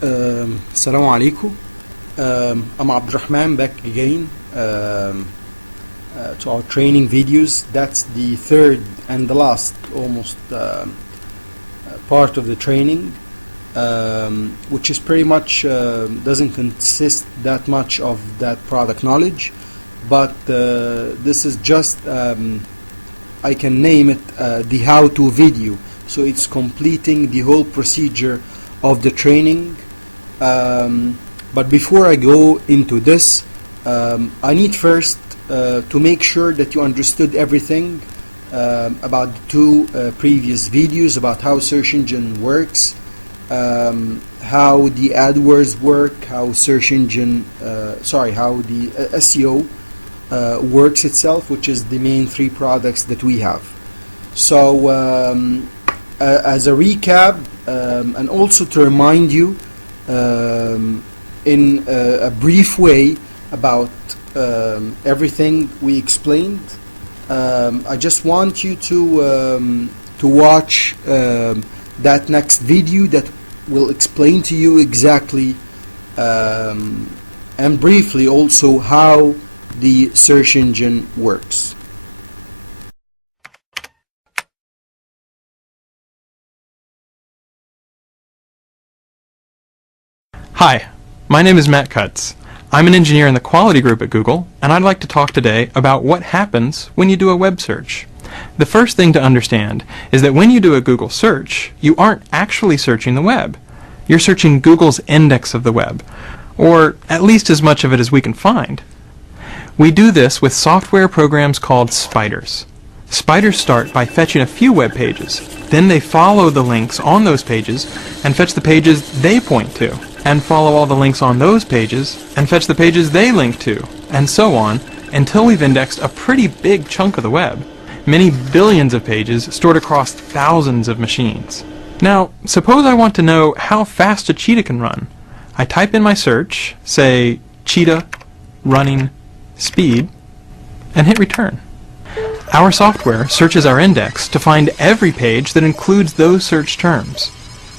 Assalamu alaikum. I'm Abdelrahman back again to our training videos. That's the third and the last almost part of the training, which is pretty much doesn't consist that much of that product knowledge, but this is just I can name it the how-to video. So it's completing the whole procedure of the training. But before I go into this, I need first to make sure that you understood everything about the two previous videos about how search engine works, how the AdWords work, how search engine, how the SEO works itself, which is the main three products that we have. So as a recap, and also to remind you in a brief way about everything we explained, I just want you to watch that next video that will explain to you exactly and briefly also how the search engine works. Hi, my name is Matt Cutts. I'm an engineer in the quality group at Google, and I'd like to talk today about what happens when you do a web search. The first thing to understand is that when you do a Google search, you aren't actually searching the web. You're searching Google's index of the web, or at least as much of it as we can find. We do this with software programs called spiders. Spiders start by fetching a few web pages. Then they follow the links on those pages and fetch the pages they point to, and follow all the links on those pages and fetch the pages they link to, and so on, until we've indexed a pretty big chunk of the web, many billions of pages stored across thousands of machines. Now, suppose I want to know how fast a cheetah can run. I type in my search, say cheetah running speed, and hit return. Our software searches our index to find every page that includes those search terms.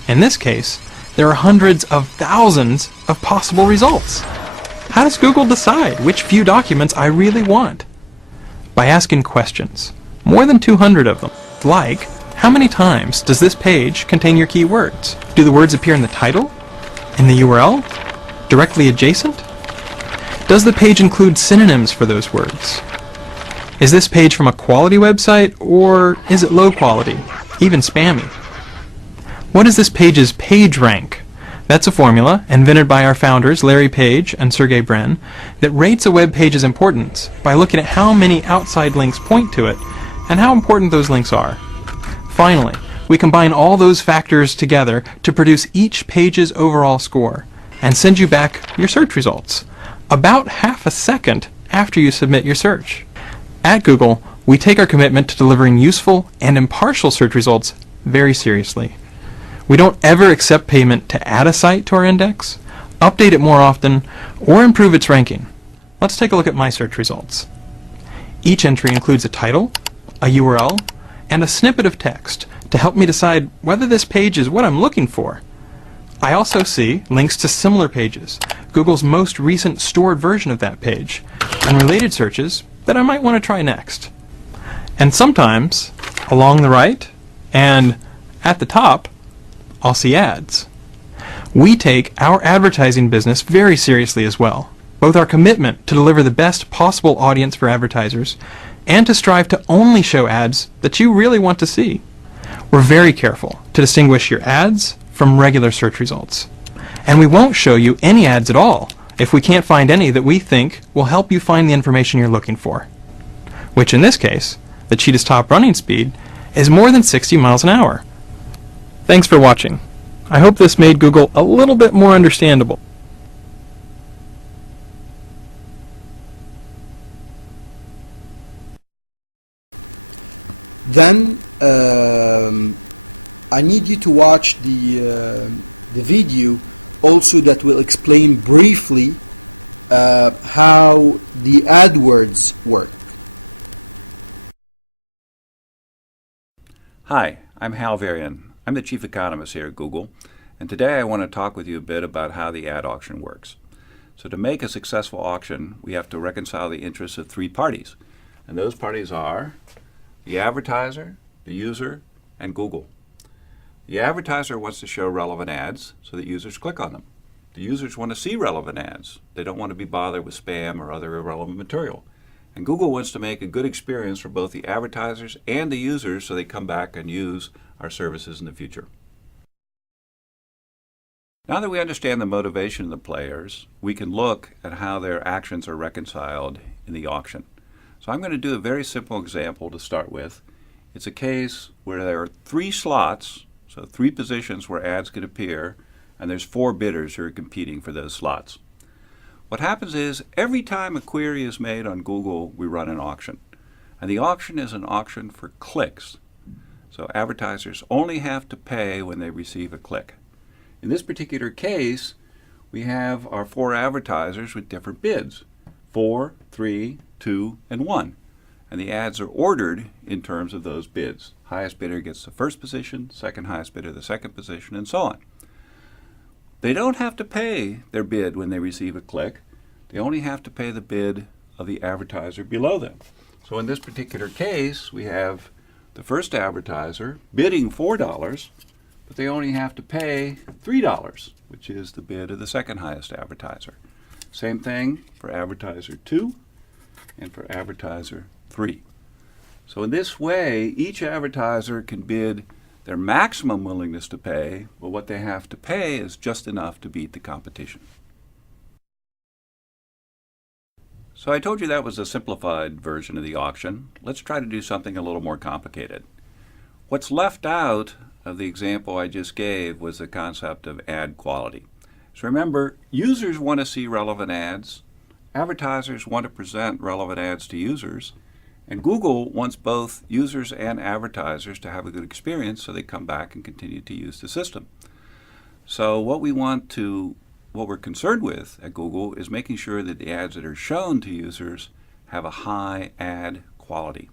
In this case, there are hundreds of thousands of possible results. How does Google decide which few documents I really want? By asking questions, more than 200 of them, like, how many times does this page contain your keywords? Do the words appear in the title? In the URL? Directly adjacent? Does the page include synonyms for those words? Is this page from a quality website, or is it low quality, even spammy? What is this page's page rank? That's a formula invented by our founders Larry Page and Sergey Brin that rates a web page's importance by looking at how many outside links point to it and how important those links are. Finally, we combine all those factors together to produce each page's overall score and send you back your search results about half a second after you submit your search. At Google, we take our commitment to delivering useful and impartial search results very seriously. We don't ever accept payment to add a site to our index, update it more often, or improve its ranking. Let's take a look at my search results. Each entry includes a title, a URL, and a snippet of text to help me decide whether this page is what I'm looking for. I also see links to similar pages, Google's most recent stored version of that page, and related searches that I might want to try next. And sometimes, along the right and at the top, I'll see ads. We take our advertising business very seriously as well, both our commitment to deliver the best possible audience for advertisers and to strive to only show ads that you really want to see. We're very careful to distinguish your ads from regular search results. And we won't show you any ads at all if we can't find any that we think will help you find the information you're looking for. Which in this case, the cheetah's top running speed is more than 60 miles an hour. Thanks for watching. I hope this made Google a little bit more understandable. Then I need you to watch the video also that will explain briefly how the AdWords work. Hi, I'm Hal Varian. I'm the Chief Economist here at Google, and today I want to talk with you a bit about how the ad auction works. So to make a successful auction, we have to reconcile the interests of three parties, and those parties are the advertiser, the user, and Google. The advertiser wants to show relevant ads so that users click on them. The users want to see relevant ads. They don't want to be bothered with spam or other irrelevant material. And Google wants to make a good experience for both the advertisers and the users so they come back and use our services in the future. Now that we understand the motivation of the players, we can look at how their actions are reconciled in the auction. So I'm going to do a very simple example to start with. It's a case where there are 3 slots, so 3 positions where ads could appear, and there's 4 bidders who are competing for those slots. What happens is every time a query is made on Google, we run an auction. And the auction is an auction for clicks. So advertisers only have to pay when they receive a click. In this particular case, we have our 4 advertisers with different bids, 4, 3, 2, and 1. And the ads are ordered in terms of those bids. Highest bidder gets the first position, second highest bidder the second position, and so on. They don't have to pay their bid when they receive a click. They only have to pay the bid of the advertiser below them. So in this particular case, we have the first advertiser bidding $4, but they only have to pay $3, which is the bid of the second highest advertiser. Same thing for advertiser 2 and for advertiser 3. So in this way, each advertiser can bid their maximum willingness to pay, but what they have to pay is just enough to beat the competition. So I told you that was a simplified version of the auction. Let's try to do something a little more complicated. What's left out of the example I just gave was the concept of ad quality. So remember, users want to see relevant ads, advertisers want to present relevant ads to users, and Google wants both users and advertisers to have a good experience so they come back and continue to use the system. So what we're concerned with at Google is making sure that the ads that are shown to users have a high ad quality.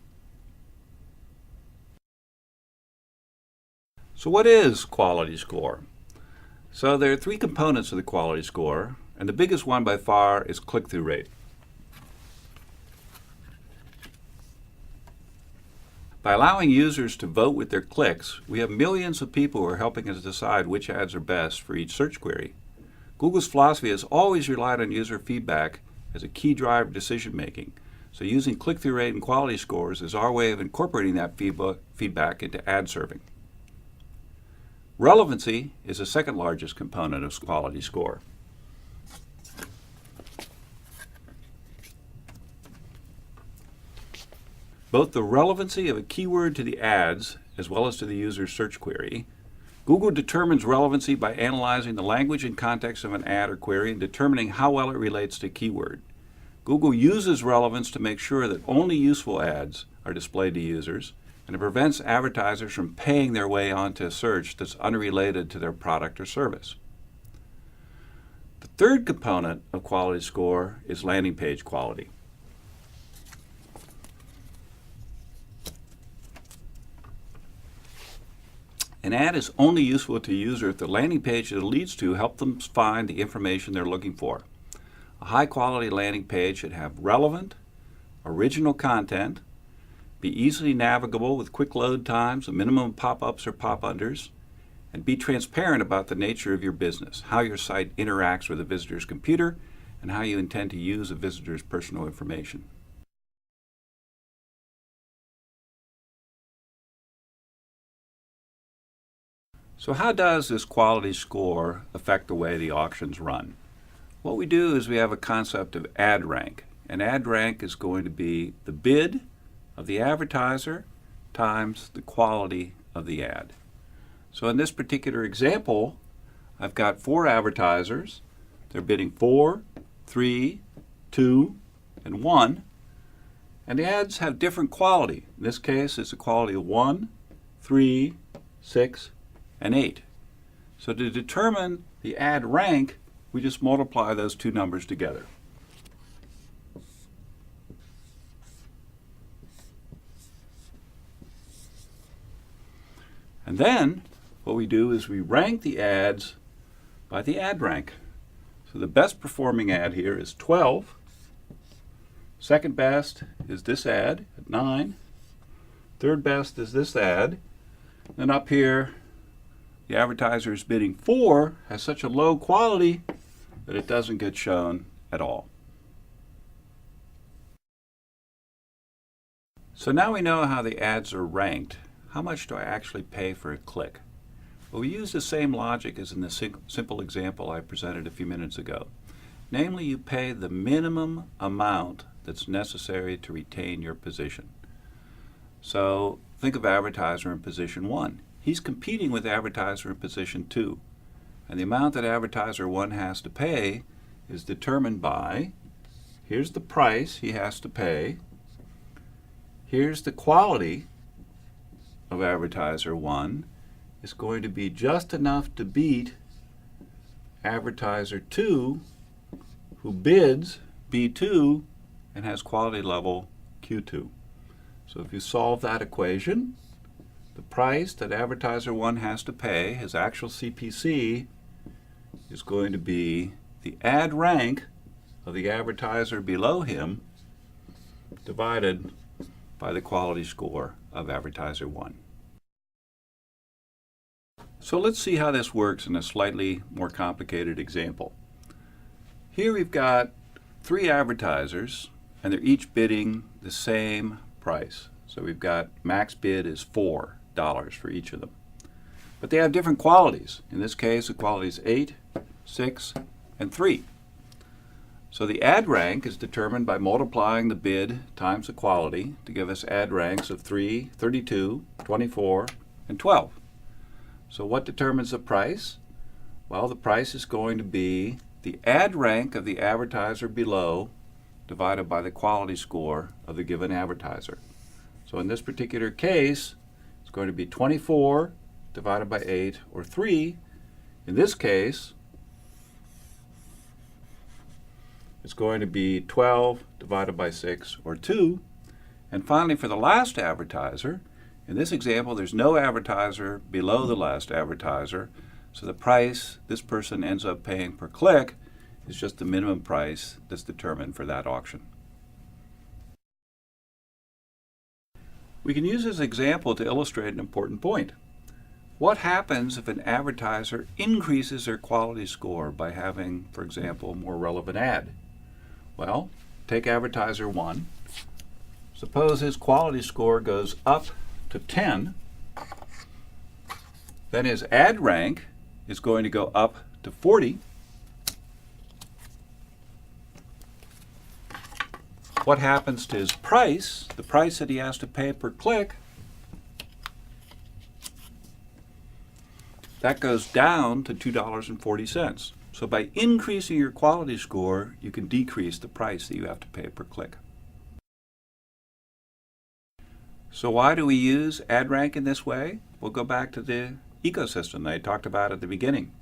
So what is quality score? So there are 3 components of the quality score, and the biggest one by far is click-through rate. By allowing users to vote with their clicks, we have millions of people who are helping us decide which ads are best for each search query. Google's philosophy has always relied on user feedback as a key driver of decision making. So using click-through rate and quality scores is our way of incorporating that feedback into ad serving. Relevancy is the second largest component of quality score. Both the relevancy of a keyword to the ads as well as to the user's search query. Google determines relevancy by analyzing the language and context of an ad or query and determining how well it relates to a keyword. Google uses relevance to make sure that only useful ads are displayed to users, and it prevents advertisers from paying their way onto a search that's unrelated to their product or service. The third component of quality score is landing page quality. An ad is only useful to a user if the landing page that it leads to helps them find the information they're looking for. A high-quality landing page should have relevant, original content, be easily navigable with quick load times, a minimum pop-ups or pop-unders, and be transparent about the nature of your business, how your site interacts with a visitor's computer, and how you intend to use a visitor's personal information. So how does this quality score affect the way the auctions run? What we do is we have a concept of ad rank. And ad rank is going to be the bid of the advertiser times the quality of the ad. So in this particular example, I've got 4 advertisers. They're bidding 4, 3, 2, and 1. And the ads have different quality. In this case, it's a quality of 1, 3, 6, and 8. So to determine the ad rank, we just multiply those 2 numbers together. And then what we do is we rank the ads by the ad rank. So the best performing ad here is 12. Second best is this ad at 9. Third best is this ad. Then up here, the advertiser is bidding 4 has such a low quality that it doesn't get shown at all. So now we know how the ads are ranked. How much do I actually pay for a click? Well, we use the same logic as in the simple example I presented a few minutes ago. Namely, you pay the minimum amount that's necessary to retain your position. So think of advertiser in position 1. He's competing with advertiser in position 2. And the amount that advertiser 1 has to pay is determined by, here's the price he has to pay, here's the quality of advertiser 1, is going to be just enough to beat advertiser 2, who bids B2 and has quality level Q2. So if you solve that equation, the price that advertiser 1 has to pay, his actual CPC, is going to be the ad rank of the advertiser below him divided by the quality score of advertiser 1. So let's see how this works in a slightly more complicated example. Here we've got 3 advertisers, and they're each bidding the same price. So we've got max bid is $4 for each of them. But they have different qualities. In this case, the quality is 8, 6, and 3. So the ad rank is determined by multiplying the bid times the quality to give us ad ranks of 3, 32, 24, and 12. So what determines the price? Well, the price is going to be the ad rank of the advertiser below divided by the quality score of the given advertiser. So in this particular case, it's going to be 24 divided by 8, or 3. In this case, it's going to be 12 divided by 6, or 2. And finally, for the last advertiser, in this example, there's no advertiser below the last advertiser, so the price this person ends up paying per click is just the minimum price that's determined for that auction. We can use this example to illustrate an important point. What happens if an advertiser increases their quality score by having, for example, a more relevant ad? Well, take advertiser 1. Suppose his quality score goes up to 10. Then his ad rank is going to go up to 40. What happens to his price, the price that he has to pay per click? That goes down to $2.40. So by increasing your quality score, you can decrease the price that you have to pay per click. So why do we use ad rank in this way? We'll go back to the ecosystem that I talked about at the beginning.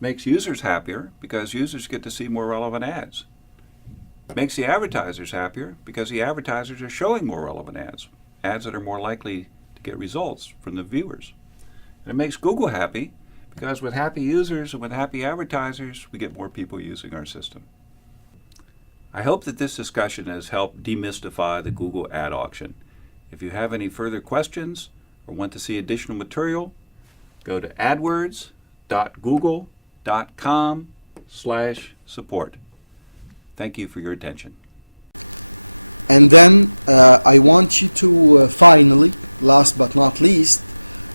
Makes users happier because users get to see more relevant ads. Makes the advertisers happier because the advertisers are showing more relevant ads, ads that are more likely to get results from the viewers. And it makes Google happy because with happy users and with happy advertisers, we get more people using our system. I hope that this discussion has helped demystify the Google ad auction. If you have any further questions or want to see additional material, go to adwords.google.com/support. Thank you for your attention. And then I want you to finally, last but not least,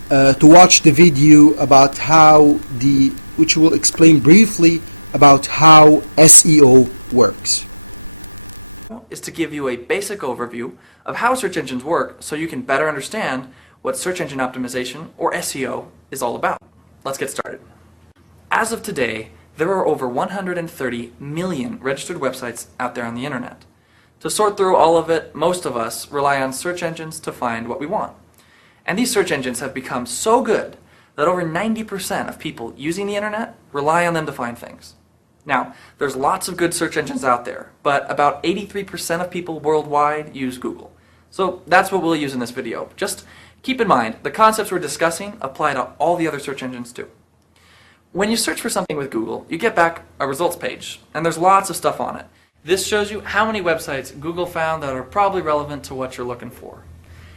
to watch the video about which will explain briefly about how SEO works. Is to give you a basic overview of how search engines work so you can better understand what search engine optimization, or SEO, is all about. Let's get started. As of today, there are over 130 million registered websites out there on the internet. To sort through all of it, most of us rely on search engines to find what we want. And these search engines have become so good that over 90% of people using the internet rely on them to find things. Now, there's lots of good search engines out there, but about 83% of people worldwide use Google. So that's what we'll use in this video. Just keep in mind, the concepts we're discussing apply to all the other search engines too. When you search for something with Google, you get back a results page, and there's lots of stuff on it. This shows you how many websites Google found that are probably relevant to what you're looking for.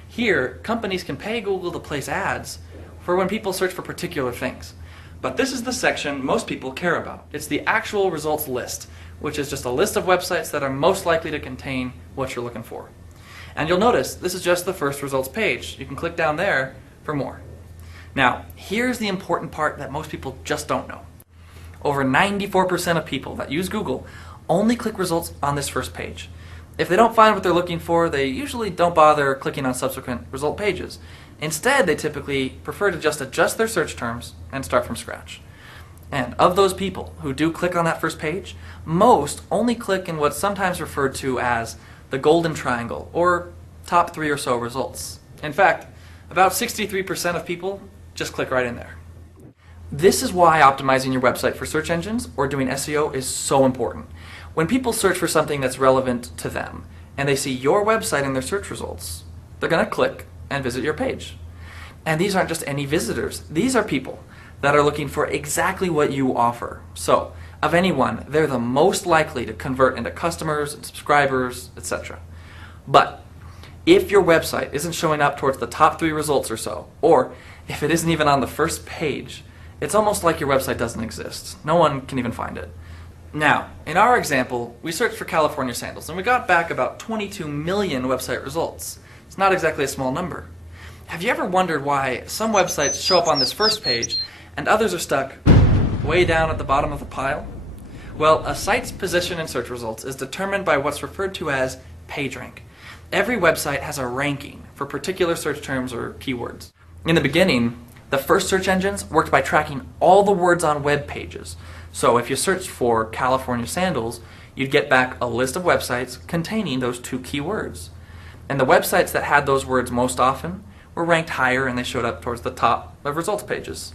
Here, companies can pay Google to place ads for when people search for particular things. But this is the section most people care about. It's the actual results list, which is just a list of websites that are most likely to contain what you're looking for. And you'll notice this is just the first results page. You can click down there for more. Now, here's the important part that most people just don't know. Over 94% of people that use Google only click results on this first page. If they don't find what they're looking for, they usually don't bother clicking on subsequent result pages. Instead, they typically prefer to just adjust their search terms and start from scratch. And of those people who do click on that first page, most only click in what's sometimes referred to as the golden triangle, or top 3 or so results. In fact, about 63% of people just click right in there. This is why optimizing your website for search engines or doing SEO is so important. When people search for something that's relevant to them, and they see your website in their search results, they're going to click and visit your page. And these aren't just any visitors. These are people that are looking for exactly what you offer. So, of anyone, they're the most likely to convert into customers and subscribers, etc. But if your website isn't showing up towards the top 3 results or so, or if it isn't even on the first page, it's almost like your website doesn't exist. No one can even find it. Now, in our example, we searched for California sandals, and we got back about 22 million website results. It's not exactly a small number. Have you ever wondered why some websites show up on this first page, and others are stuck way down at the bottom of the pile? Well, a site's position in search results is determined by what's referred to as PageRank. Every website has a ranking for particular search terms or keywords. In the beginning, the first search engines worked by tracking all the words on web pages. So if you searched for California sandals, you'd get back a list of websites containing those 2 keywords. And the websites that had those words most often were ranked higher, and they showed up towards the top of results pages.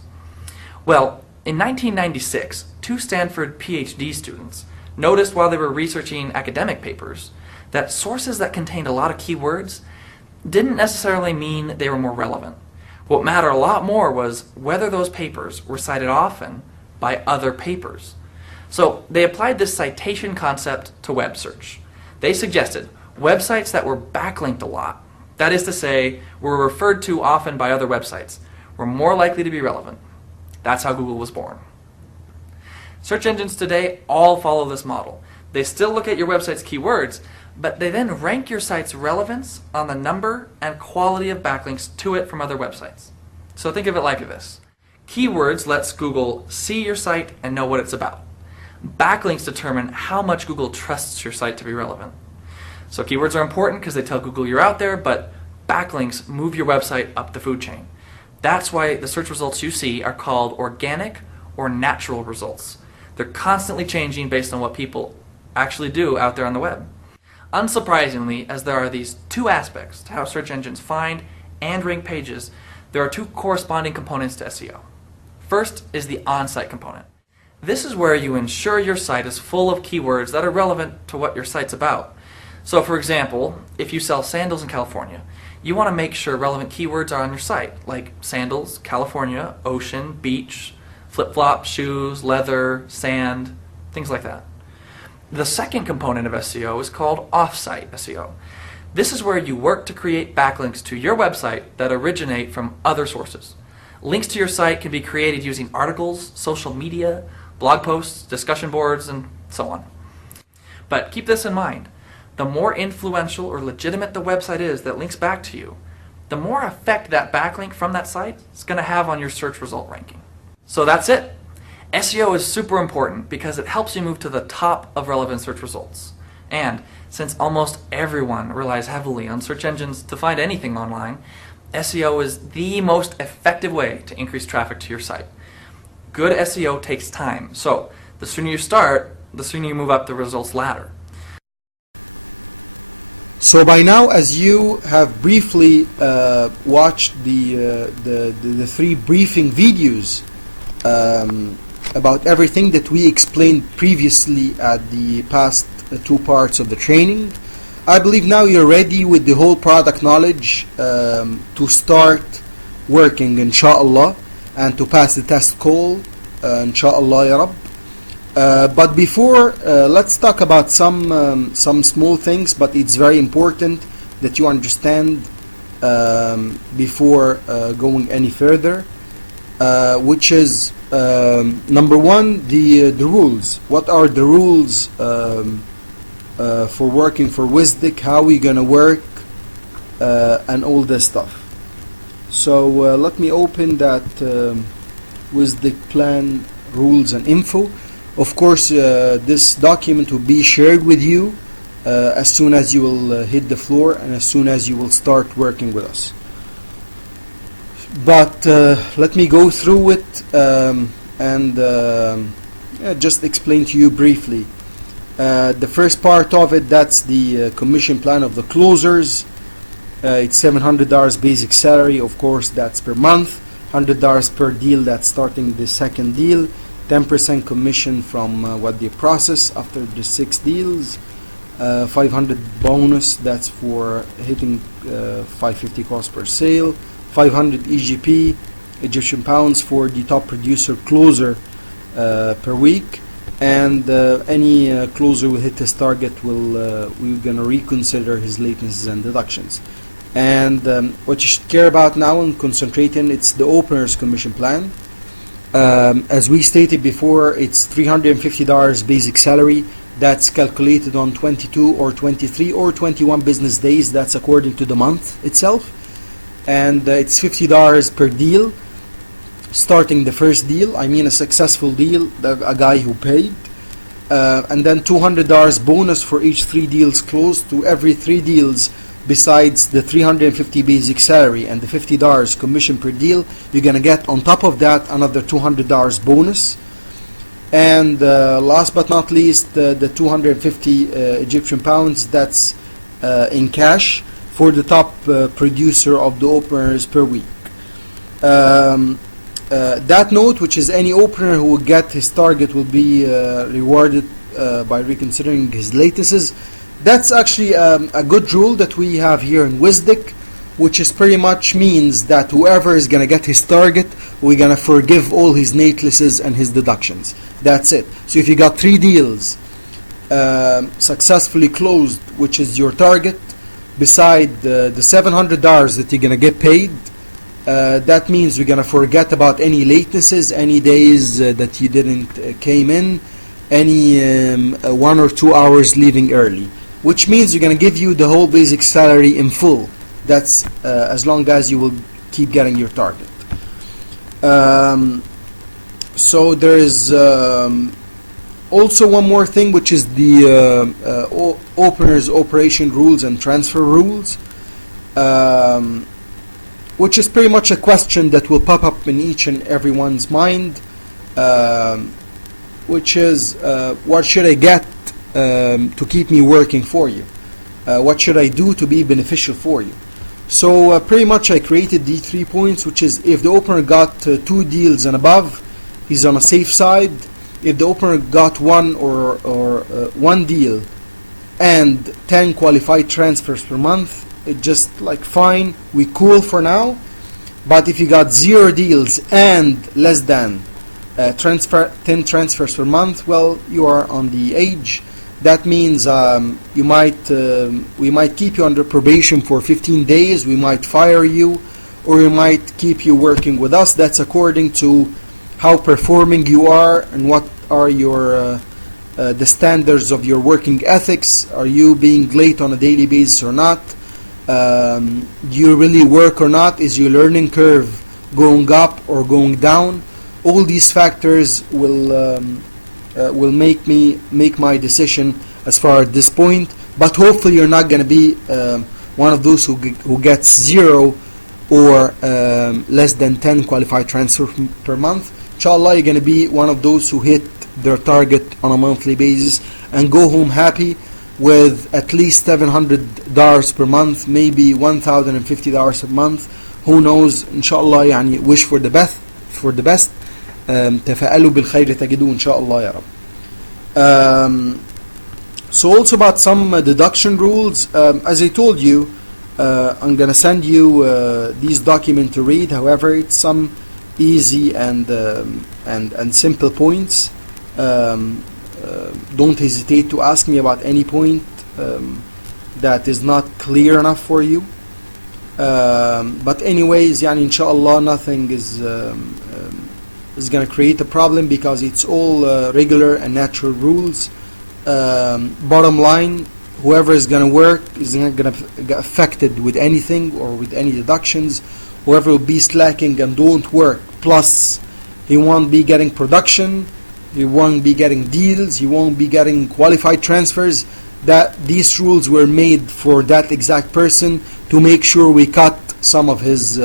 Well, in 1996, 2 Stanford PhD students noticed while they were researching academic papers that sources that contained a lot of keywords didn't necessarily mean they were more relevant. What mattered a lot more was whether those papers were cited often by other papers. So they applied this citation concept to web search. They suggested websites that were backlinked a lot, that is to say, were referred to often by other websites, were more likely to be relevant. That's how Google was born. Search engines today all follow this model. They still look at your website's keywords, but they then rank your site's relevance on the number and quality of backlinks to it from other websites. So think of it like this. Keywords lets Google see your site and know what it's about. Backlinks determine how much Google trusts your site to be relevant. So keywords are important because they tell Google you're out there, but backlinks move your website up the food chain. That's why the search results you see are called organic or natural results. They're constantly changing based on what people actually do out there on the web. Unsurprisingly, as there are these 2 aspects to how search engines find and rank pages, there are 2 corresponding components to SEO. First is the on-site component. This is where you ensure your site is full of keywords that are relevant to what your site's about. So for example, if you sell sandals in California, you want to make sure relevant keywords are on your site, like sandals, California, ocean, beach, flip-flops, shoes, leather, sand, things like that. The second component of SEO is called off-site SEO. This is where you work to create backlinks to your website that originate from other sources. Links to your site can be created using articles, social media, blog posts, discussion boards, and so on. But keep this in mind. The more influential or legitimate the website is that links back to you, the more effect that backlink from that site is going to have on your search result ranking. So that's it. SEO is super important because it helps you move to the top of relevant search results. And since almost everyone relies heavily on search engines to find anything online, SEO is the most effective way to increase traffic to your site. Good SEO takes time, so the sooner you start, the sooner you move up the results ladder. So by now, as you have briefly watched the 3 briefing videos about everything that we explained previously at the past 2 parts of the training, I believe now you're ready with the whole product knowledge to start working, inshallah, and to pass the test call inshallah ya Rab. But before, let's talk about some small things, but it's very important that you understand before going any further, which is number one, the rules. What are the rules for working for Wisdek? How we gonna work and all this stuff. So let me open that Wisdek plan rules and info. Of course, this document will be shared with you as soon as you will hit the floor and as soon as you will start working with us. But let me go through it and just explain to you briefly. The first part of it, that's the commission plan of the closers. It's $700 basic salary, of course, that's per month. $100 per deal, that's starting the second deal. 10% commission from what they process after the 6 deals. 500 bonus, that's for hitting 550 cost per sale. 500 EGP, Egyptian pounds, for the top producer closer per week. And any closer will hit his target, we're gonna reconsider his latencies and deductions. And what you should care about now and concentrate in, it's the opener's commission plan. As we stated before, it's $350 basic salary. That's calculated on 22 or 23 or 21 business days. That's according to the month itself. And it's $50 per deal. Starting the first deal, I mean a successful deal, a guy who paid. And then $200 bonus for each 3 deals closed. To every 3 deals besides the $350 basic salary and the $50 commission per deal, you're gonna get on top of that another $200 bonus. And last but not least, the 250 Egyptian pounds, that's in cash for the top producer of the openers per week. That note, which is any opener who will get his target, will be rewarded by reconsidering his latencies. That's actually a good rule that we have here in Wisdek, which is pretty much means that whoever is going to get his target, we're going to forgive all his latencies and his deductions. That's it. So if you got 3 deals successfully closed, which is your target, beside the $700 that you're going to get paid, that means we're going to forget about any latencies, any days that you didn't came in, any 1 or 2 hours leaving early, which means we're going to give you the whole basic salary in full. That's as long as you will keep getting your target. So there is also one more thing, which is the openers operation rules and transfer rules, which is pretty much a question that will pop up in each and everyone's mind, which is what should I get to keep me working for you? What should I do to be beneficial for you? So pretty much I created these 3 points, which is if the opener got 2 deals and above, he's on a safe side. If the opener got 1 or 1 deal and 10 qualified transfers per month, it's just like fine, we cool for now. But if you got 0 deals and less than 10 transfers per month, well, you are on the edge. That means we might keep you under probation for 15 days, we might fire you, or we might keep you working with us. That's according to how performing you are and what are your the standards of your working ethics. Are you being late on a daily basis or not? Do you really work or not? Is your learning curve going up or going down? All these factors will make my decision as far at this point. But hopefully you're not going to be one of those who gets 0 or less than 10 qualified transfers per month. Inshallah, you're going to be one of those who hit their target on a monthly basis and go home happy with at least $700 per month, maybe $1,050 a month. Who knows? Inshallah, يعني wish for the best. تفاءلوا بالخير تجدوه إن شاء الله يا رب. So also about some deduction rules. As I told you, I'm gonna send you these documents to read. However, it's some easy and and simple points. Don't hesitate to ask me about any point that is not clear enough for you. But anyways, يعني inshallah nothing is going to create a problem, because it's all regular and natural rules. Bottom line, whoever is going to work is not going to get affected with anything or with any deductions. Whoever will be slacking and don't work, plus he won't be getting production, he won't be getting deals, he won't be getting qualified transfers. That these rules were made for that exact person, to make sure we cut some of his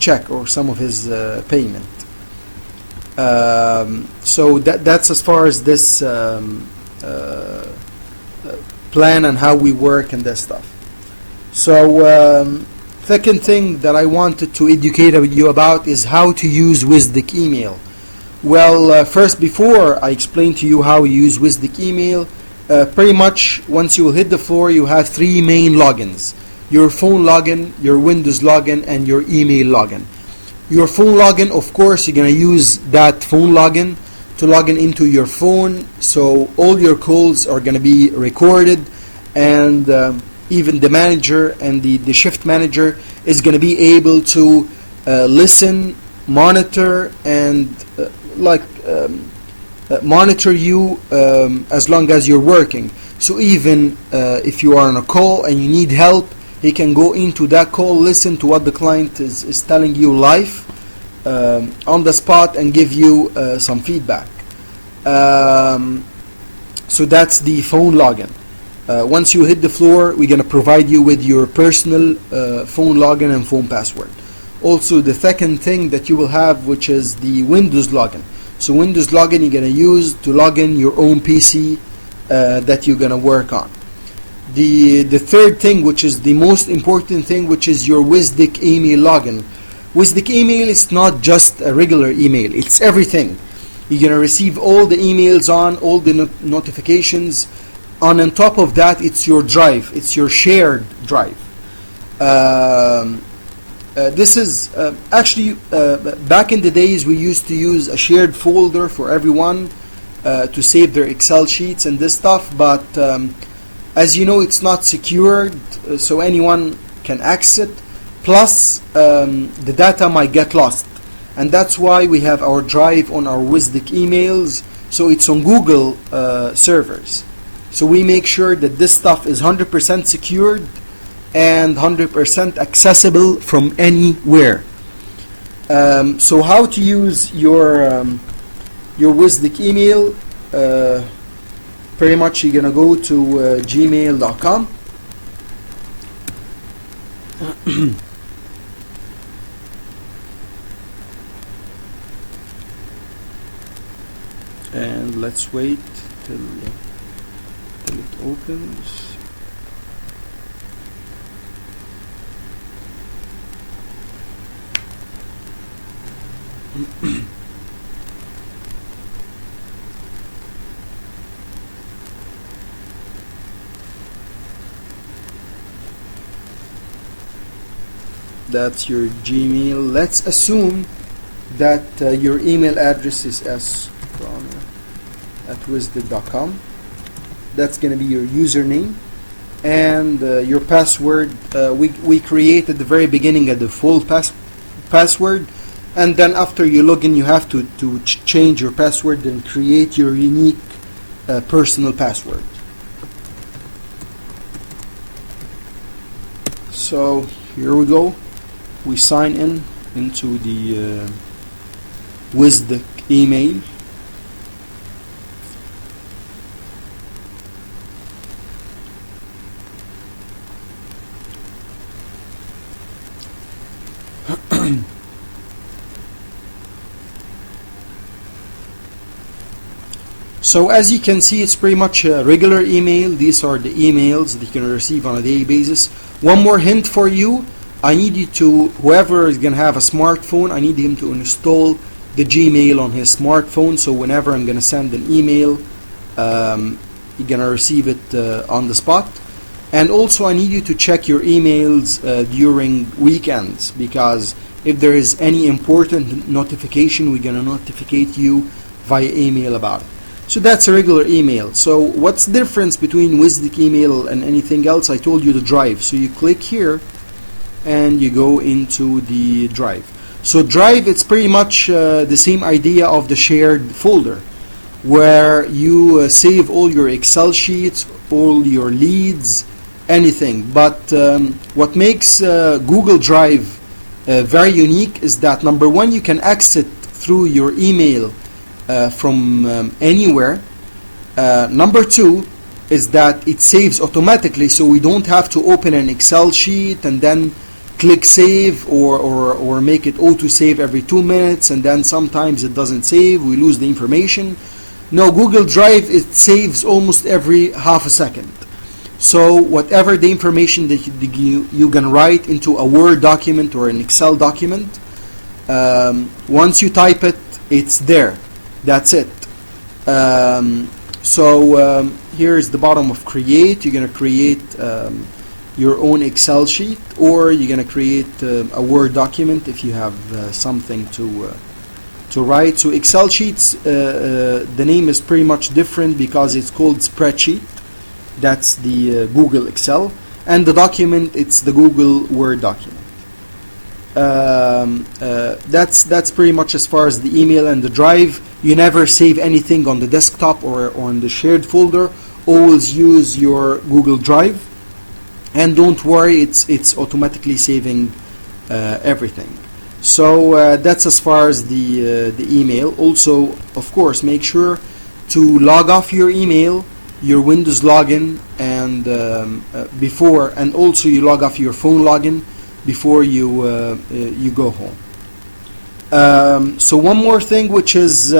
check or some of his payment. So that's as far as this plan and how we work and that stuff. So second thing that I wanted to educate you about is how to use Wisdek email. Well, first, before I explain to you how you use Wisdek email, pretty much once you will hit the floor, you have three main logins: your phone login, your Windows login, and your email login. Your phone login, of course, you're going to use that phone login to log in into your phone, so all your calls are going to be recorded, and even the manager and the shift manager is going to be able to listen, monitor, and monitor you as long as you're working. So even if you are on a call and you need help, he can go into that call, listen to what the client is telling you live on the spot, and give you some feedback. So that's the phone login. Once you hit the floor, we're going to provide you with your personal phone login and phone password. Also, the second thing that you will have, which is the Windows login. So Windows login you're going to use to log in your own PC that you're going to work on. The third thing, which is the most important thing, which is your Wisdek email login. Wisdek email is not just a regular email, it's everything. You're going to receive all the emails on, all the notifications. On top of that, it's your drive, it's your shared drive. This is actually back in the days we used to use a shared folder for everyone to save their Excel sheets and this stuff, but as you know, it's not secured, so anyone can access it. Plus, the data might get lost, and that's why we have our drive on our Wisdek emails. So it's on Google servers. So we make sure that this stuff is 100% secured and 100% accessible from anywhere. So how to use your Wisdek email? Pretty much you're gonna go to gmail.com. And let's wait till it opens. That's your Gmail. Let's assume that your email address is s@wisdek.com. That's going to be your username, and your password we create at the very beginning a default password, and then after you log in you have to change your password and create your unique personal password. So here we go. We sign in into the Wisdek email. So as you can see, it's pretty much a regular email. These are the emails that you can receive on a daily basis. One more hint for you. I need you to, whoever is going to have a smartphone, I need him to install the Gmail on his smartphone, so whenever I'm going to send an email, you're going to receive it on the spot. And also I need you to check your emails during weekends, because If there is any important notification, we're going to notificate you via email about it. So that's a regular email. So what's the difference between Wisdek email and anything else? I told you the drive. So you click here and you go into the drive. So drive, it's pretty much the same idea of the shared folder, where you save all your Excel sheets, all your leads, anything. But what makes Google Drive very unique is that, number one, you can exit through your email from anywhere. Number two is that it saves automatically, so we don't have to open an Excel sheet and then click save or make it auto save every 2 minutes, and then sometimes it doesn't save, we lose the information. No, Google Drive, it saves almost every half a second. So whatever the information that you can write into a Word document or an Excel document, once you type it, it's there. That's it. Here's the bottom of create. You're going to create your own Excel sheet, or you're going to create a Word document if you have something to write. So Excel sheets, the name is pretty much different because it's called spreadsheet. That's the Google Excel, and the document, it's the Google Word document. That's pretty much as far as the email and the drive. You never save anything on the desktop or on the shared folder. Always use your Google Drive, and don't worry, it's automatically saving everything. So that's as far as the email. Also, of course, make sure to log off your email, your Windows login, and before, and also you log off your phone login before you go home. So one more thing, which is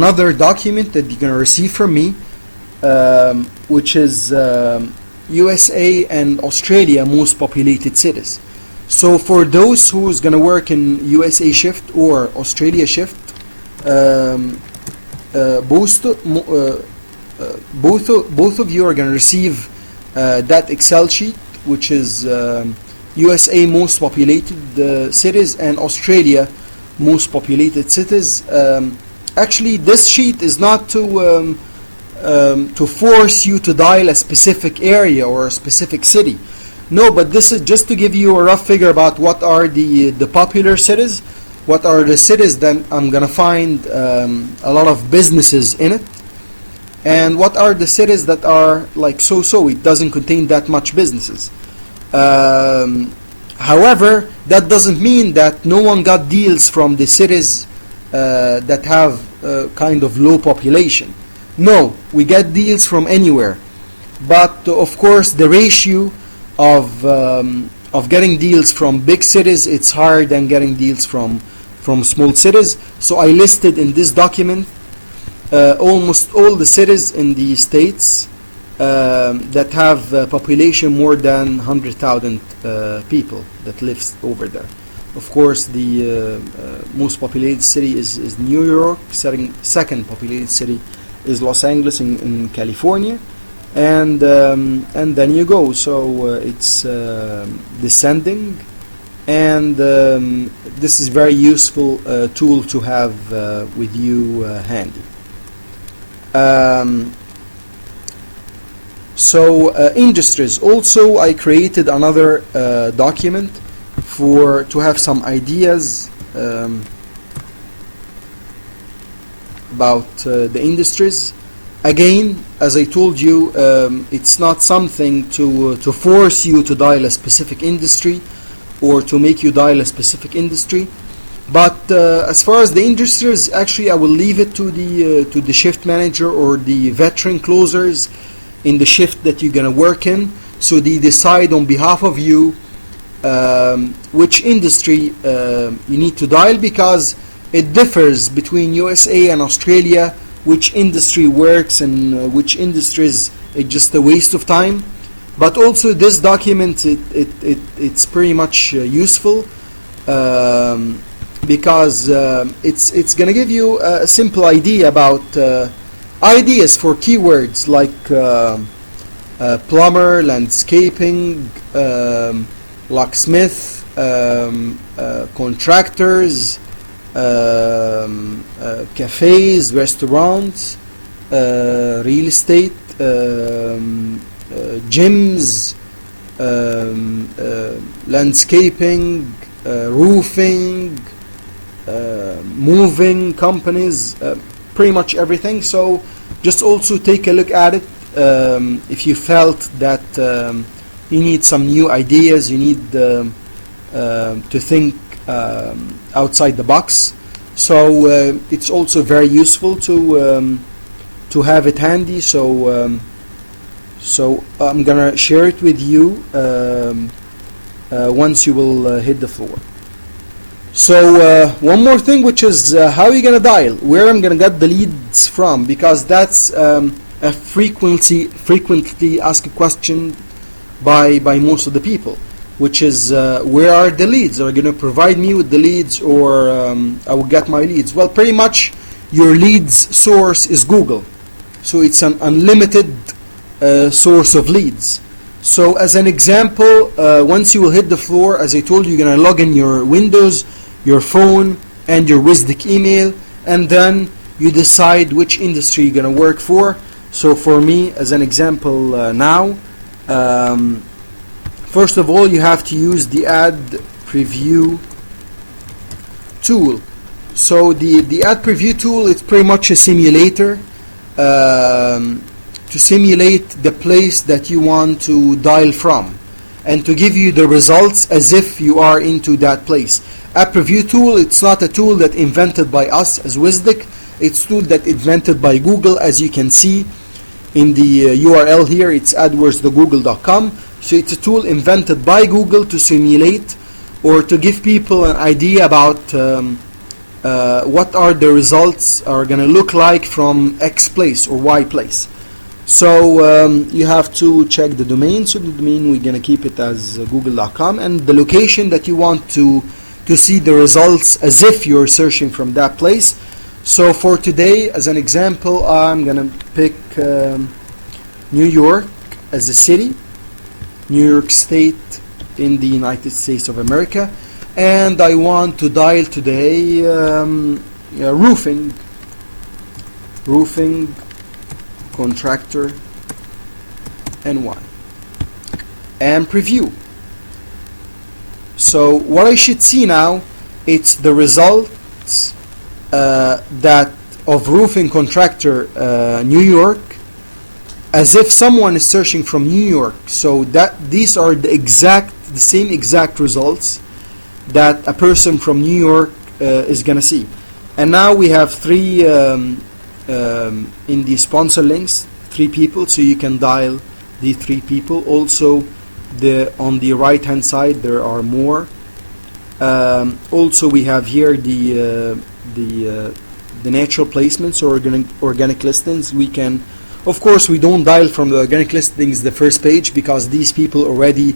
another document that you're going to receive from me, which is USA and Australia most populated cities. So for those who's going to work in USA shift or Australia shift, both of you are going to receive that Excel sheet, which is USA most populated cities and Australia most populated cities. Actually, this sheet is not to force you to dial a specific area or a specific city. No, but this is just to give you a rough figure about what are the popular cities, what are the cities that I'm going to find a lot of businesses in it, and what are the cities that are like so-so, it doesn't contain that much businesses. However, that doesn't mean that no one got deals from the cities that have kind of low population. No, we get deals from anywhere. But of course, the ratio of getting deals from big cities, it's higher than getting deals from small cities. So I listed in this document almost all the cities in the states that have a population more than 100,000 people that lives over there. Of course, the most populated city is New York. Second populated city is Los Angeles in California, and then you go. So it's descending, and this is very useful tool to have with you handy. Industries. Also, I created another document to have some ideas about the industries. Again, as I told you, it's not something to force you to dial a specific industry or to make you dial a specific industry. But as far as the industries, actually, I will leave it to the shift manager or the veteran closers in the shift that you're gonna work in. So they decide on behalf of you which industry you need to dial, because it differs between USA and Australia which industry works and which industries it's just a waste of time. But also this document, it's pretty much useful because it's gonna give you a simple idea about ideas for keywords like plumber, landscaping, locksmith, contractors, cafes, restaurants, real estate, gyms, landscaping, roofing, moving companies, pretty much everything. So just also take a look at it. If you felt that you need some new ideas, you need to think outside the box. So it's also very useful to have it handy. So I'm gonna share it with you once you will hit the floor. So one more thing, which is how you're gonna dial, where I'm gonna get the leads from, because that's a frequently asked question by most of the people, which is where are the leads? Are you going to provide me with the leads, or I will get my leads? Well, pretty much your leads source is Google, so it's an unlimited source of leads. So as an example, once you will hit the floor, as I told you, you're going to log in your Windows, your phone, and your Wisdek email, and then you decide which industry you're going to work for. So for me, as an example now, first of all, you have to use the ad preview tool. So the ad preview tool is pretty much a simulator to simulate the place that you want to dial from, and to give you the results as if you are into that place. Ad preview tool, it's not a tool that invented by us as Wisdek. It's a tool that invented by Google. As you can see in the URL here, it's adwordsthegoogle.com. So it's a tool invented by Google to simulate or to give people an idea about what are the results are going to look like from X place or Y place. So you have to check the domain. So the domain, we're going to keep it as google.com, and the location that you want to see the results as if you're searching from that place. So for today, as an example, I'm going to pick New York as a city, New York State in the United States of America, and I want to dial today roofing contractor NY and preview. So what I should see now, it's the results that of roofing contractor New York, as if someone is searching from New York. So that these are the same exact results that a person from New York is gonna see. And now we have three in the sponsor links, 3 people, so you can dial the 3 people. Also on the right hand side there are more. Also we have here the natural placements or organic listings. We can, of course, we don't dial from the organic listings the first page, because these people already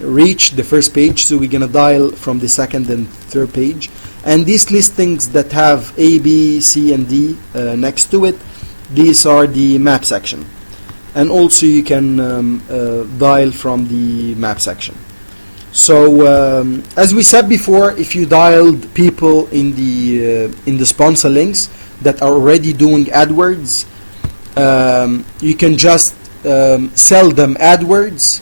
reached the first page, so we're gonna dial from the second and third page. And these listings that have A, B, C, and D next to it, these are the map section. And also you can dial from the map section. So as we said before, if you dialed people in the sponsor links that are already doing AdWords, you can just sell them AdWords,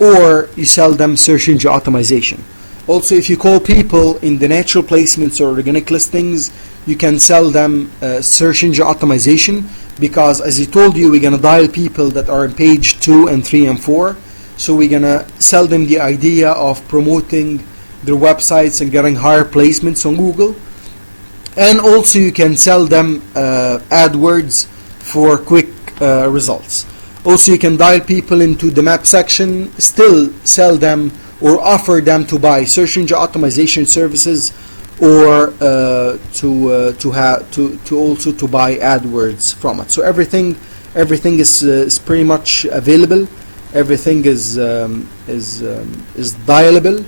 or you sell them search engine optimization. Also, if you call people in the natural placements or organic listings, you can sell them search engine optimization, because as I told you, we're gonna dial people that are on page 2 and 3 and 4. So we're gonna sell them the idea of promoting their websites and getting higher placements on Google. And also you can sell them AdWords for quick results. Also you can dial people into the map section, still sell them or offer them to buy search engine optimization services, or to also to buy AdWords from it. So everything is pretty much available. Everything is dialable.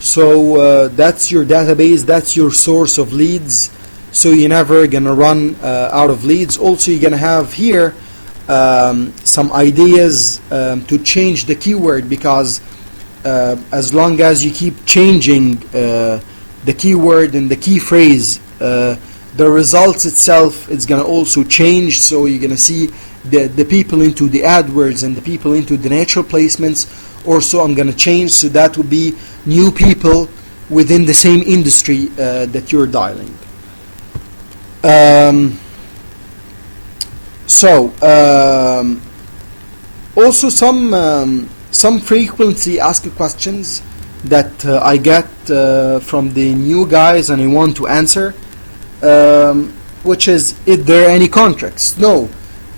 So that's your database, that's your source of leads. So you're never gonna run out of leads. Also, you're gonna have here some ideas to change the keyword, because as long as you keep changing the keyword and the key phrase, the results itself is going to also change. So you're going to see the people into the AdWords and the people into the natural placements. Also, I'm going to change, so that will be new people within the same industry that you're dialing. Also some frequently asked questions that I get from the new guys, and I want to answer, which is there any contracts? No.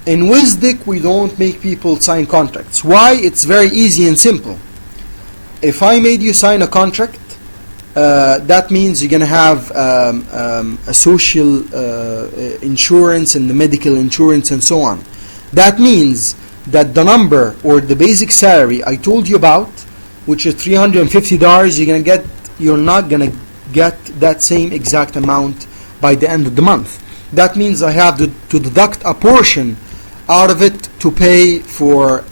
In Wisdek, we don't make people sign contracts. Why? It's very easy and simple. If I made you sign a contract, that means you're going to have a social insurance and the medical insurance and so on. That means that the number or the basic salary I told you about, which is $350, you're not going to get that same exact amount by the end of the month. That means I have to deduct a portion out of it to pay for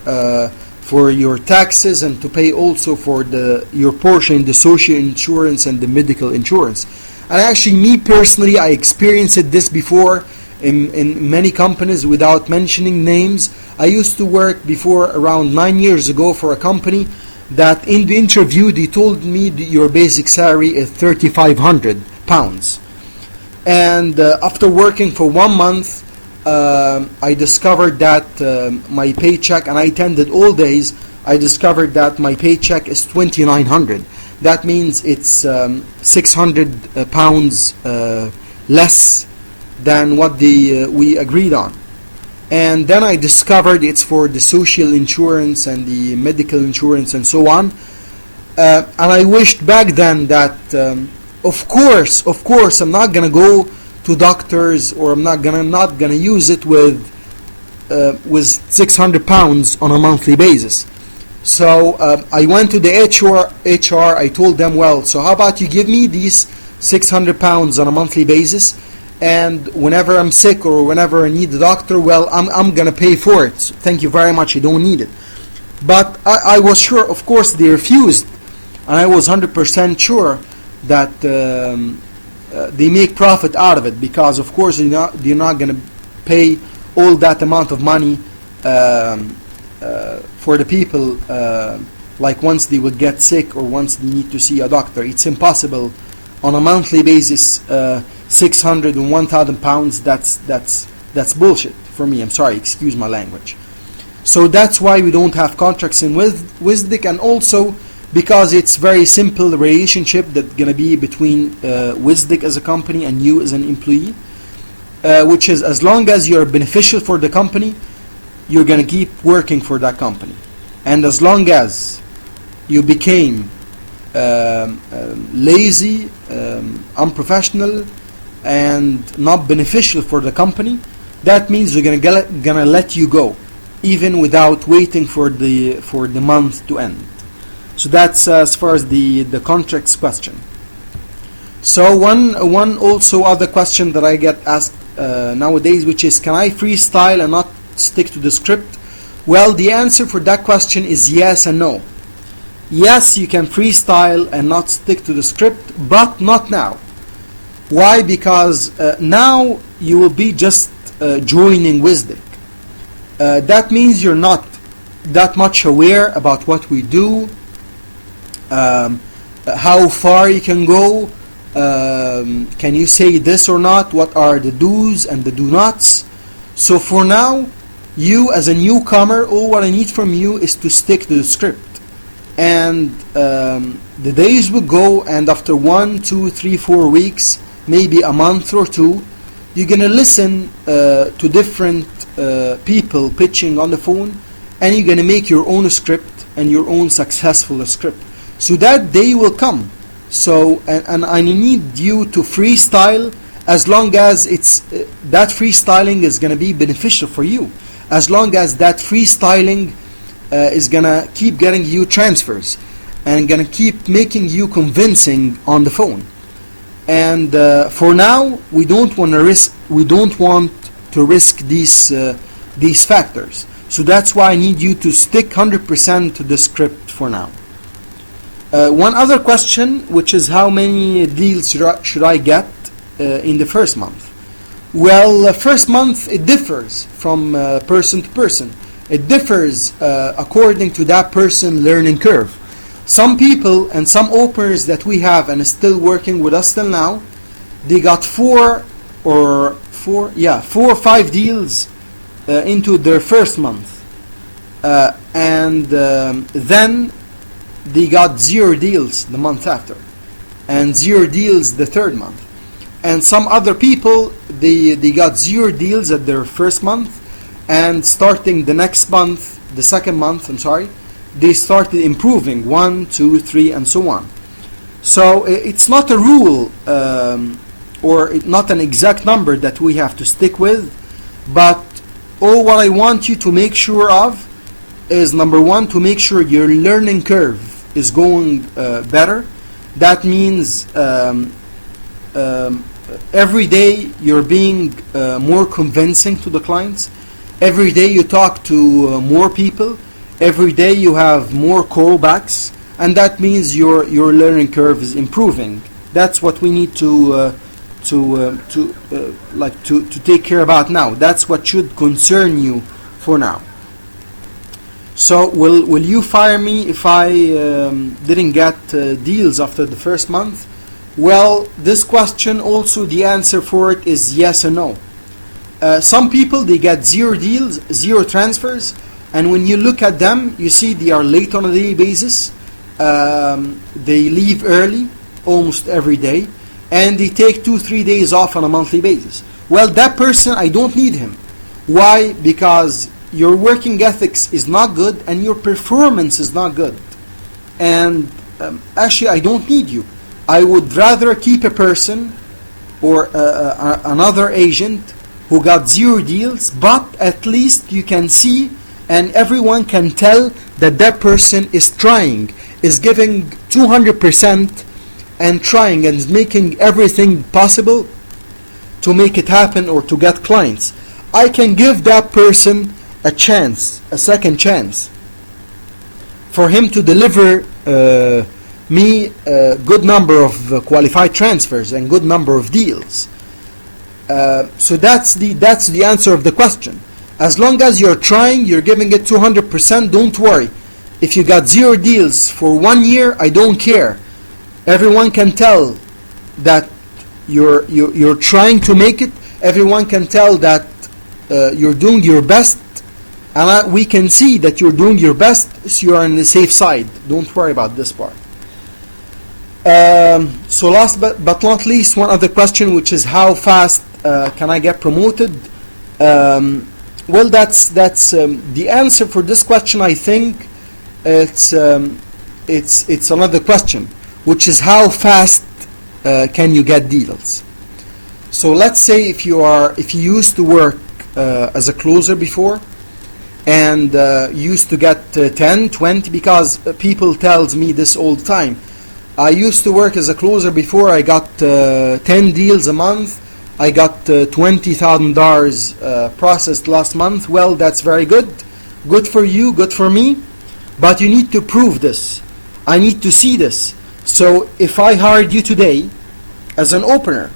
your taxes and to pay also for your portion, the social insurance and the medical insurance. And actually, me personally, I experienced this before in many companies without mentioning names. I used to work before around 9 years ago for a company that in the interview they told me your basic salary is £3,500. And after working for 1 month, I discovered that my paycheck, and I attended all days, I discovered that my paycheck is $2,900. That means it's £600 less than what we agreed on. And then I discovered it's for the social insurance and the medical insurance and so on. And I wished back then that, of course, I'm not gonna go to doctors, or I'm not gonna use it with £600 on a monthly basis. So I went to the HR. I told them, well, so how about you give me these £600 on a monthly basis, and whenever I'm sick or whenever I need a doctor, well, I'm gonna pay for it. So thank you very much. I don't need it. But I was sure, of course, they refused, and I was 100% sure that they make profit out of it, because of course you're not going to pay all that amount of money for the people, like once they would get sick or once they need to see a doctor. It's impossible on a monthly basis. 600 and 1,000 pounds, that's bullshit for me. I'm sorry, excuse my language. So that's why we don't have contracts in Wisdek, and also because it's very simple relationship that's going to be between Wisdek as a company and you as an employee, which is as long as you're beneficial for the company, you're going to keep working for that company. And as long as you became lazy, unprofessional, and not beneficial for the company, that means we're gonna let you go, even without waiting for the month to end. So that's as far as the contracts question. So one also other question that I get asked nowadays, which is, can I freestyle and not stick to the script? Well, the answer for that question is yes and no. Yes, you can freestyle and not stick to the script, but not now. Why? Because now you will be just joining Wisdek. That means you're not that much aware about what we do, how far you can go, can you say this or not, what are the do's and the do nots. So for now, you as a newcomer, all what I need from you is to stick to the script. And the days will go, and after 1, 2, 3, 4 weeks, maybe a month or two, you're going to listen to different people pitching on the phone, and you're going to make your own script and your own successful script. So that day will come. So and I need you to freestyle, as long as it's that freestyling is going to be beneficial for you, as long as that freestyling is going to keep getting you transfers and going to keep making you convincing on the phone. And for now, we don't want to risk these factors. So that's why I need you to stick 100% to the script for now. One other question, which is how many deals should I get in the first month? Well, first month it differs from person to person. It differs according to that person's learning curve. Some people and some openers that we have and is still working with us till now, they got four or five deals into their first month, and then they got 0 deals the month after, and 0 deals the third month. And some other people, they got 0 deals at their first month, and starting the next month, the second month, they started improving 1, 2, 3, and so on. So it's not a rule or not an exact number that we have to stick with, but what I want you to make sure of is, number one, to make sure your learning curve is going better. That means every day you're being more convincing to the clients. Every day you talk to more people. Every day you have more callbacks, and that means your learning curve is improving. That's what we need to take care about now. That's what should concern you for now. So will you fire me if I didn't get deals after the first month? Well, this question also, the answer for it is yes and no. Some people, they get 0 deals, 0 transfers, and when you look at them, you see they are late on a daily basis. They leave early almost every day, and they take 2-3 days off on a monthly basis. Well, that person, I don't need him. Why? Because your working ethics is not good and your performance is not good. And actually, I don't need you. I would rather keep a person or another agent who got 0 deals, but at least you can see and everyone can tell that that person is trying, is giving 200% and trying and is making everything possible to make it happen or to get clients. I can give that person a chance, a second chance, for him to deliver me a good number of qualified transfers and good number of deals. So that's the answer of the question. As long as you're trying, you're giving it 200%, don't worry. If you got 0 deals for 1 year, I don't care. Everyone can tell that you're trying to make it. Everyone can tell that you're doing your best, and we can see that you're doing your best, so you're on the safe side. Don't worry about this part. So last but not least, one other question, which is how fast can I get promoted? Well, that's the answer for this question. I think it's another question, which is how fast can you get deals? So let's say if you used to work as a closer before, and used to get 10, 20, because people tells me this all the time. I used to work as a closer before. I got 10 deals a month. I got $20,000 processed last month. Well, that's very good. Good for you, good for me. But you need to prove this. I need to see this. So if I hired you today as an opener,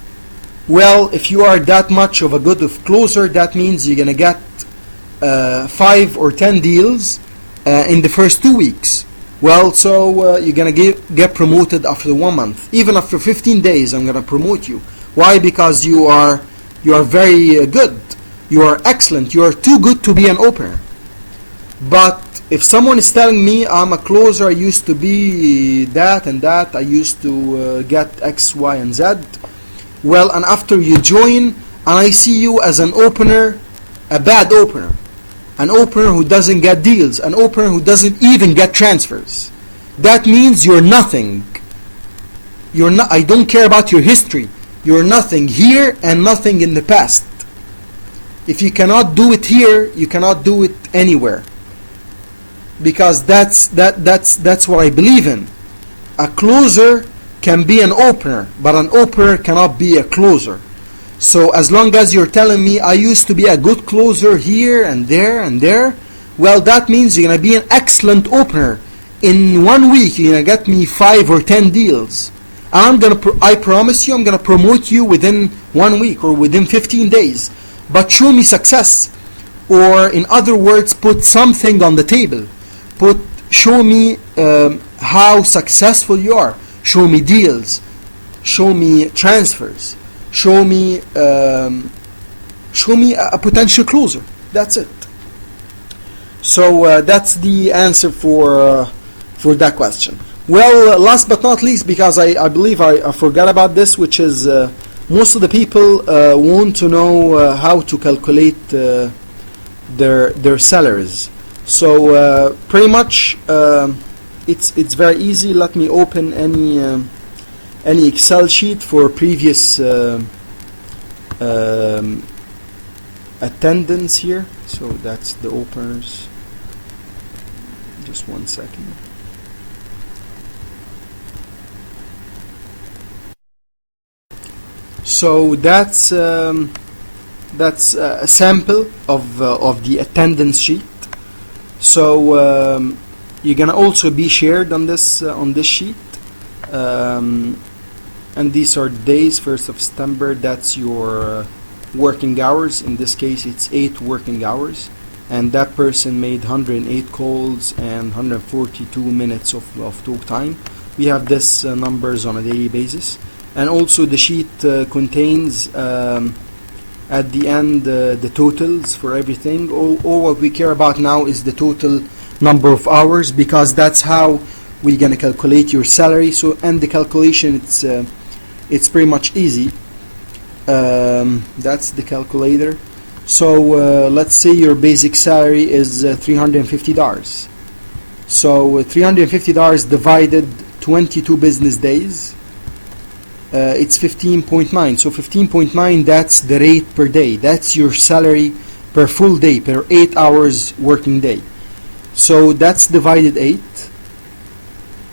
well, if you are that much of a good closer, that means you're going to get 5 or 10 deals in the first 2 weeks. Well, so you're going to get promoted after 1 month. Even after 15 days, I'm going to promote you. Why? Because you are very good. You are excellent. You are too good to be an opener. But if someone is telling me I'm a closer, I used to be that and that, I used to get X, Y, and Z. Well, and after you join, and I see you as an opener, a bad opener, an opener who doesn't get deals, an opener who doesn't even get transfers, that means you're nothing. You're not. I don't care about your history. You're nothing here and nothing in the past. If you cannot do it here, you cannot do it anywhere. Because that's what I believe in. A closer can be an opener, but an opener cannot be a closer. So as long as you're telling me I used to be a good closer here and there and there, well, that means you're going to be an excellent opener in 1 week you're gonna get me 5 or 10 deals. I promise you I'm gonna promote you within 1 week or within 15 days. But show me success, or in other words, put something on the table. Show me how successful you are. Show me deals. Show me transfers. Show me a potential closer. That's it. So that's the answer for that question. Well, last but not least, because I believe I forgot about this, which is most of the people want to know how to calculate their salaries. So pretty much it's very easy. Let me open any Excel sheet for previous attendance here. So that's the openers. Just 1 second. So that's a sample of the attendance sheet. So you're gonna also be shared on this sheet, and these are days. 1st of September. That's your working hours. In this case, it's 8 working hours, and that person made 108 calls and 142 minutes of talk time. We have this numbers on a daily basis. And also the sheet contains at the end the totals for everything. All what we care about now is the total number of hours, because that's how we're gonna calculate your salary. So, and the calculation, it's pretty much easy. That's the calculator. So let's say your basic salary is $350. So $350 divided 22 business days. It's 15.9. So 15.9, that's the rate per day. That's your salary per full day, per 8 hours working day. So that's divided 8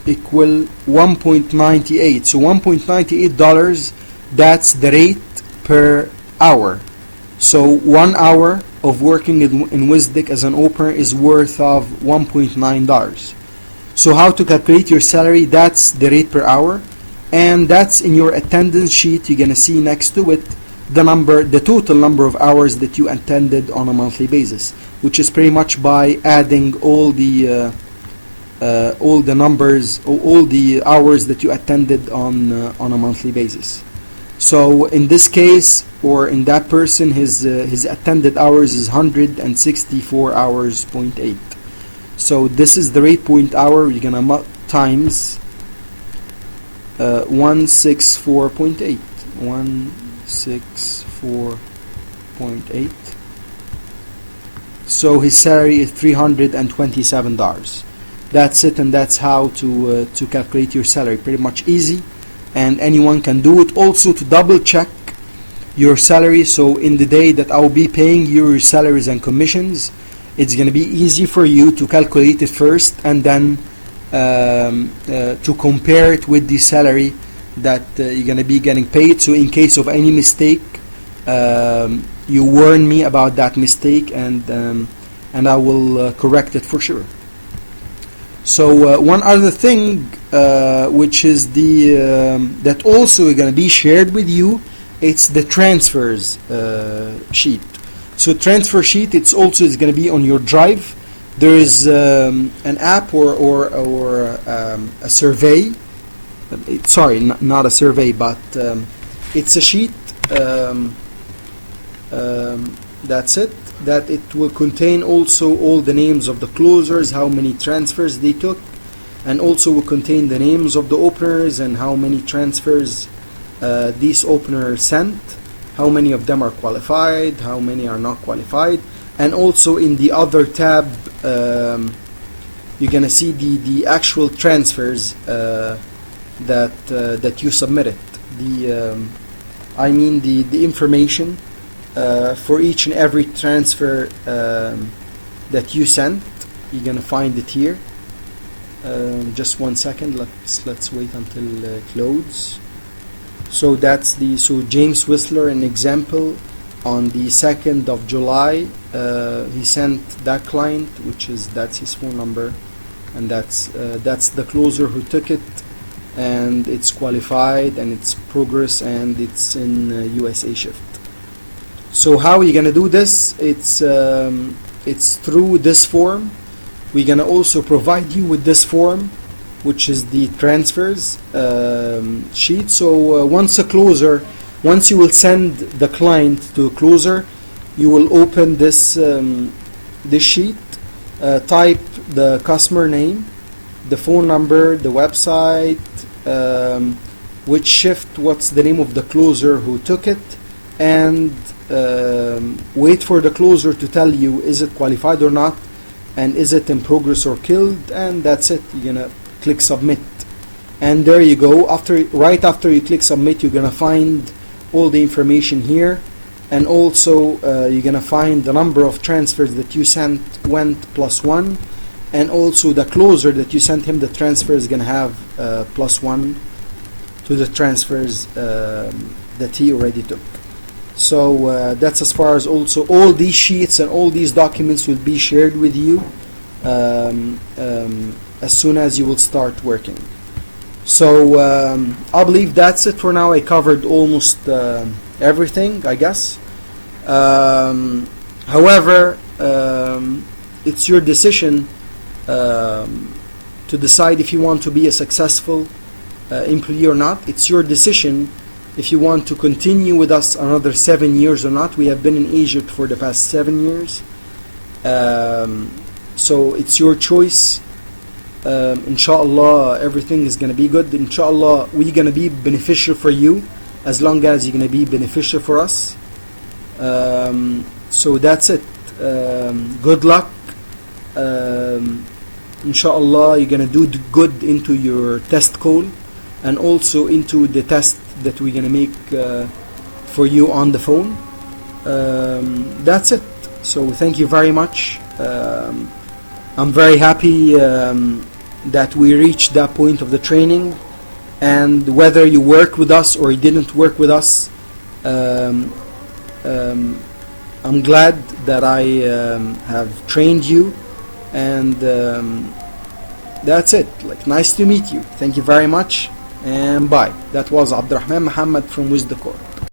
equal 1.98. So $1.98, that's the rate per hour. So 1 hour of working in Wisdek as an opener is worth of $1.9. So how to calculate your salary? That's the rate per hour. And that's in your attendance sheet. You're gonna see next to it the total number of hours that you attended on a monthly basis, which is pretty much by adding all the numbers, or all the hours that you attended on a monthly basis. So in this case, or in that person, his attended hours is 164 hours, 0.8. So this is the rate point hour. You're gonna times 164.8. 164.8. So his salary is $327. That's it, and that's how to calculate your salary. Pretty much easy, and anyone can do it. Also, to double check your salary, so in the day that I will be paying your salaries and commissions, it's going to be easy for you to calculate it first, and then to compare it with the salary that you're going to be getting paid. So in case of any mistake, you warn me about that mistake, and I will correct it for sure. So one other thing, which is that also is going to be shared with you, it's the transfers sheet. So transfer sheet, it's also is going to be on your drive. There is an app or a survey. Sorry, not a survey, but it's a sheet. That's it. That it will contain also all the names of the closers, how many transfers they took, and also will contain the names of the openers and how many transfers these openers sent, how many of them are qualified, how many are not qualified. And also in the other tab, you're gonna see the actual transfers that you submitted. I mean the information for each and every transfer that you sent. You're gonna find it here. Just 1 second. Let's wait until it loads. So that's so James Whistler, an example. On the 2nd of July, he sent that client, that's his phone number, and that's the closer who took it, and it's qualified, and it's progress, and it's in USA shift. So how are you gonna do this? It's through this form. We're gonna also provide you with this form, which is the transfers sheet. So once you will send the client to a closer, you will open this this sheet, type the customer name, the phone number, the website, which shift, what's the name of the closer who took it, and wait for the closer to tell you is it qualified or not, and is it in progress or killed, and that's it. You're gonna click submit, and there you go. Right after you click submit, you're gonna find all the information here, and also you're gonna find the number of transfers that you sent went +1, and also the closer that you sent him the transfer is gonna have +1 to the transfers that he already took. So that's as far as also all these sheets and all these documents will be shared with you as soon as you will start working. So I believe that's it for now. I covered almost everything, I guess. However, it's your decision to decide if you want to be a successful employee or not. It's your decision if you want to continue with us another 7 years or not. We have been in Egypt for the past 7 years. So it's your choice. Inshallah, everything is going to be good. Inshallah, we're going to be beneficial for you as long as you're going to be beneficial for us. So that's it. Good luck. Inshallah, you're going to do good into your test call, and also into the test that we're going to make for you on the phone. That's it. So thank you very much. I'm very happy that we reached that point of the training, and whether you work with us or you didn't work with us, I'm glad that I have trained you, and that's it. Like, nice to meet you. Thank you very much, and bye. That was Abdelrahman Muhammad from Wisdek.